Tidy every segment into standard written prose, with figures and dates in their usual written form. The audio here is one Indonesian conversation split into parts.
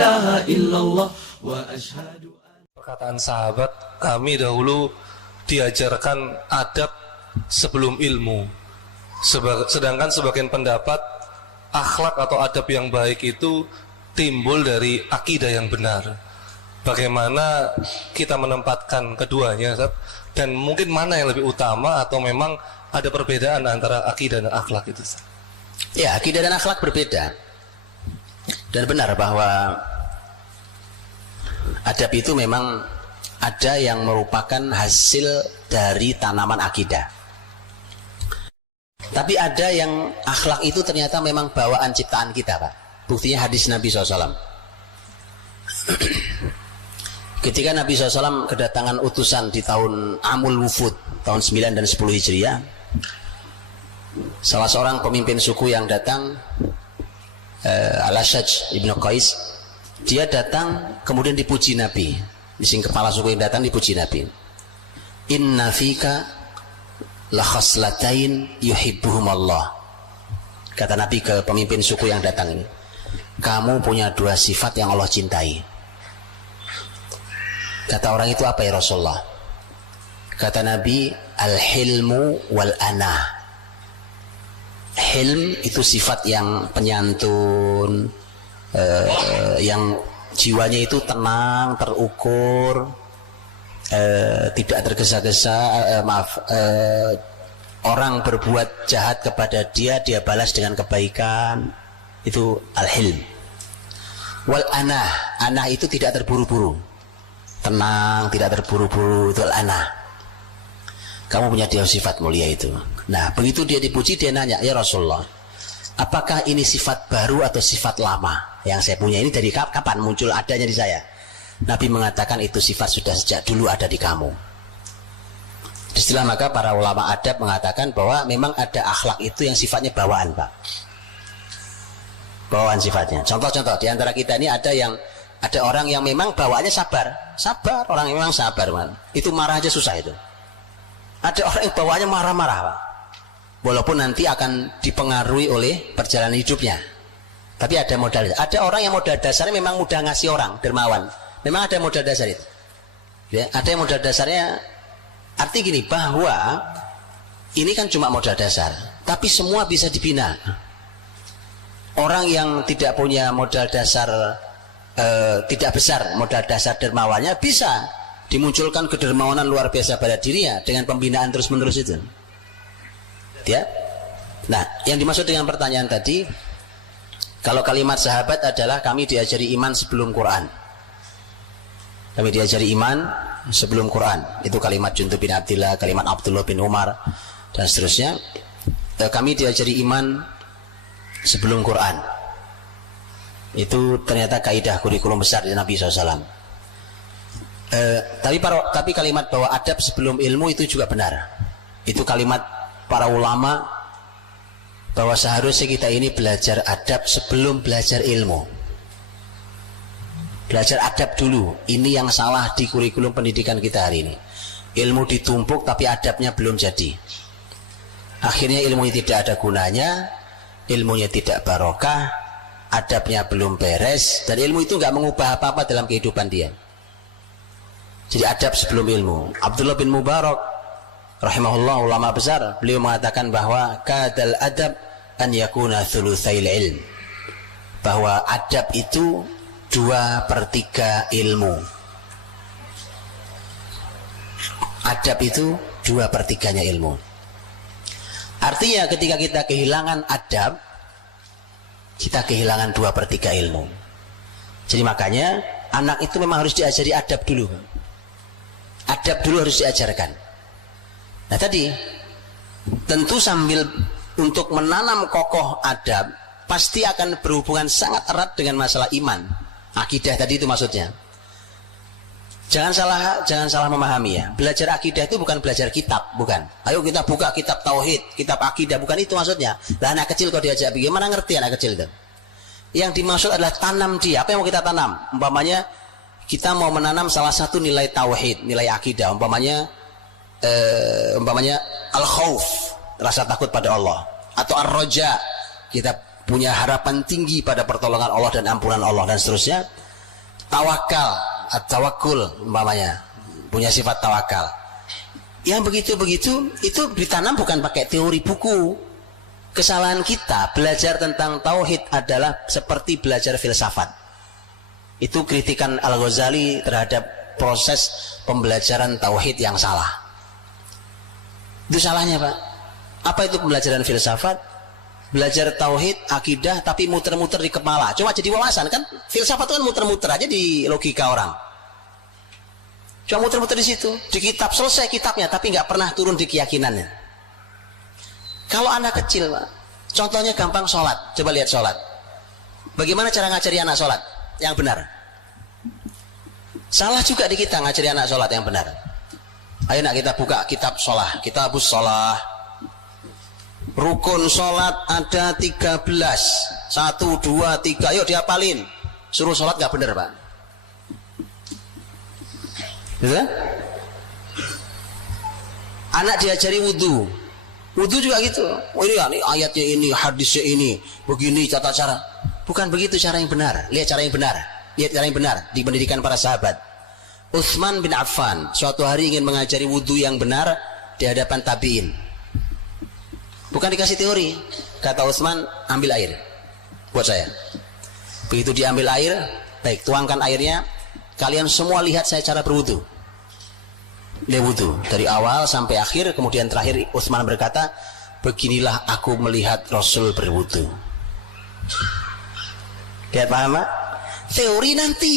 ilaha illallah wa ashhadu. Perkataan sahabat, kami dahulu diajarkan adab sebelum ilmu. Sedangkan sebagian pendapat akhlak atau adab yang baik itu timbul dari akidah yang benar. Bagaimana kita menempatkan keduanya, Ustaz? Dan mungkin mana yang lebih utama atau memang ada perbedaan antara akidah dan akhlak itu, Ustaz? Ya, akidah dan akhlak berbeda. Dan benar bahwa adab itu memang ada yang merupakan hasil dari tanaman akidah. Tapi ada yang akhlak itu ternyata memang bawaan ciptaan kita, Pak. Buktinya hadis Nabi SAW. Ketika Nabi SAW kedatangan utusan di tahun Amul Wufud, tahun 9 dan 10 Hijriah, salah seorang pemimpin suku yang datang, Al-Ashaj Ibnu Qais, dia datang kemudian dipuji Nabi. Di sini kepala suku yang datang dipuji Nabi. Inna fika la khaslatain yuhibbuhum Allah. Kata Nabi ke pemimpin suku yang datang ini, kamu punya dua sifat yang Allah cintai. Kata orang itu, apa ya Rasulullah? Kata Nabi, al-hilmu wal-anah. Hilm itu sifat yang penyantun, yang jiwanya itu tenang, terukur, tidak tergesa-gesa. Orang berbuat jahat kepada dia, dia balas dengan kebaikan. Itu al-hilm. Wal-anah, anah itu tidak terburu-buru, tenang, tidak terburu-buru. Itu al-anah. Kamu punya dia sifat mulia itu. Nah, begitu dia dipuji, dia nanya, ya Rasulullah, apakah ini sifat baru atau sifat lama yang saya punya ini? Dari kapan muncul adanya di saya? Nabi mengatakan itu sifat sudah sejak dulu ada di kamu. Istilah maka para ulama adab mengatakan bahwa memang ada akhlak itu yang sifatnya bawaan, Pak. Bawaan sifatnya. Contoh-contoh di antara kita ini ada orang yang memang bawaannya sabar, orang yang memang sabar, man. Itu marah aja susah itu. Ada orang yang bawaannya marah-marah, Pak. Walaupun nanti akan dipengaruhi oleh perjalanan hidupnya. Tapi ada modal. Ada orang yang modal dasarnya memang mudah ngasih orang, dermawan. Memang ada modal dasar itu. Ya, ada yang modal dasarnya, arti gini, bahwa ini kan cuma modal dasar, tapi semua bisa dibina. Orang yang tidak punya modal dasar, tidak besar modal dasar dermawannya, bisa dimunculkan kedermawanan luar biasa pada dirinya dengan pembinaan terus-menerus itu. Ya. Nah, yang dimaksud dengan pertanyaan tadi, kalau kalimat sahabat adalah kami diajari iman sebelum Quran. Kami diajari iman sebelum Quran. Itu kalimat Jundub bin Abdillah, kalimat Abdullah bin Umar, dan seterusnya. Kami diajari iman sebelum Quran. Itu ternyata kaidah kurikulum besar dari Nabi SAW. Tapi kalimat bahwa adab sebelum ilmu itu juga benar. Itu kalimat para ulama bahwa seharusnya kita ini belajar adab sebelum belajar ilmu. Belajar adab dulu. Ini yang salah di kurikulum pendidikan kita hari ini. Ilmu ditumpuk tapi adabnya belum jadi. Akhirnya ilmunya tidak ada gunanya, ilmunya tidak barokah, adabnya belum beres, dan ilmu itu nggak mengubah apa-apa dalam kehidupan dia. Jadi adab sebelum ilmu. Abdullah bin Mubarak rahimahullah, ulama besar, beliau mengatakan bahwa kadal adab an yakuna thulutsail ilm. Bahwa adab itu 2/3 ilmu. Adab itu 2/3-nya ilmu. Artinya ketika kita kehilangan adab, kita kehilangan 2/3 ilmu. Jadi makanya anak itu memang harus diajari adab dulu. Adab dulu harus diajarkan. Nah tadi, tentu sambil untuk menanam kokoh adab, pasti akan berhubungan sangat erat dengan masalah iman, akidah tadi itu maksudnya. Jangan salah memahami ya. Belajar akidah itu bukan belajar kitab, bukan. Ayo kita buka kitab tauhid, kitab akidah, bukan itu maksudnya. Lah anak kecil kalau diajak bagaimana ngerti anak kecil itu? Yang dimaksud adalah tanam dia. Apa yang mau kita tanam? Umpamanya kita mau menanam salah satu nilai tauhid, nilai akidah. Umpamanya al-khauf, rasa takut pada Allah, atau ar-roja, kita punya harapan tinggi pada pertolongan Allah dan ampunan Allah, dan seterusnya. tawakal, at-tawakkul umpamanya, punya sifat tawakal. Yang begitu-begitu itu ditanam bukan pakai teori buku. Kesalahan kita belajar tentang tauhid adalah seperti belajar filsafat. Itu kritikan Al-Ghazali terhadap proses pembelajaran tauhid yang salah. Itu salahnya, Pak. Apa itu pembelajaran filsafat? Belajar tauhid, akidah, tapi muter-muter di kepala. Cuma jadi wawasan kan? Filsafat itu kan muter-muter aja di logika orang. Cuma muter-muter di situ, di kitab, selesai kitabnya, tapi nggak pernah turun di keyakinannya. Kalau anak kecil, Pak, contohnya gampang sholat. Coba lihat sholat. Bagaimana cara ngajari anak sholat yang benar? Salah juga di kita ngajari anak sholat yang benar. Ayo nak kita buka kitab sholat, kitabus sholat. Rukun sholat ada 13. 1, 2, 3. Yuk dihafalin. Suruh sholat nggak benar, Pak. Gitu kan? Anak diajari wudhu. Wudhu juga gitu. Oh ini ayatnya ini, hadisnya ini, begini tata cara. Bukan begitu cara yang benar. Lihat cara yang benar. Lihat cara yang benar di pendidikan para sahabat. Utsman bin Affan suatu hari ingin mengajari wudhu yang benar di hadapan tabi'in. Bukan dikasih teori. Kata Utsman, ambil air buat saya. Begitu diambil air, baik, tuangkan airnya. Kalian semua lihat saya cara berwudu. Dia wudu dari awal sampai akhir. Kemudian terakhir Utsman berkata, beginilah aku melihat Rasul berwudu. Lihat, paham, Pak? Teori nanti.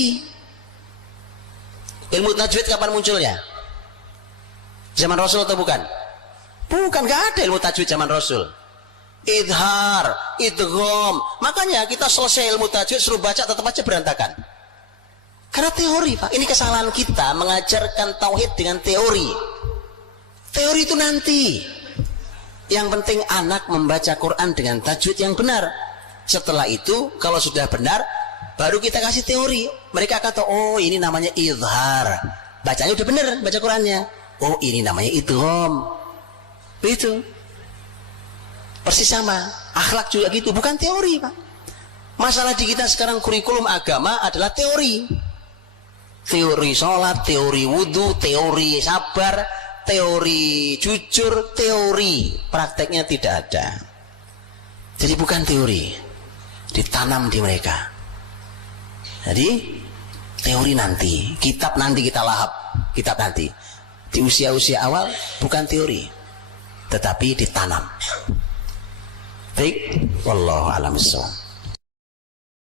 Ilmu tajwid kapan munculnya? Zaman Rasul atau bukan? Bukan, gak ada ilmu tajwid zaman Rasul. Idhar, idgham. Makanya kita selesai ilmu tajwid suruh baca tetap aja berantakan. Karena teori, Pak. Ini kesalahan kita mengajarkan tauhid dengan teori. Teori itu nanti. Yang penting anak membaca Quran dengan tajwid yang benar. Setelah itu kalau sudah benar baru kita kasih teori. Mereka kata, oh ini namanya idhar. Bacanya udah benar baca Qurannya. Oh ini namanya idgham. Begitu. Persis sama. Akhlak juga gitu, bukan teori, Pak. Masalah di kita sekarang kurikulum agama adalah teori. Teori sholat, teori wudhu, teori sabar, teori jujur, teori. Prakteknya tidak ada. Jadi bukan teori, ditanam di mereka. Jadi teori nanti, kitab nanti kita lahap, kitab nanti. Di usia-usia awal bukan teori, tetapi ditanam. Baik, wallahu a'lam bishawab.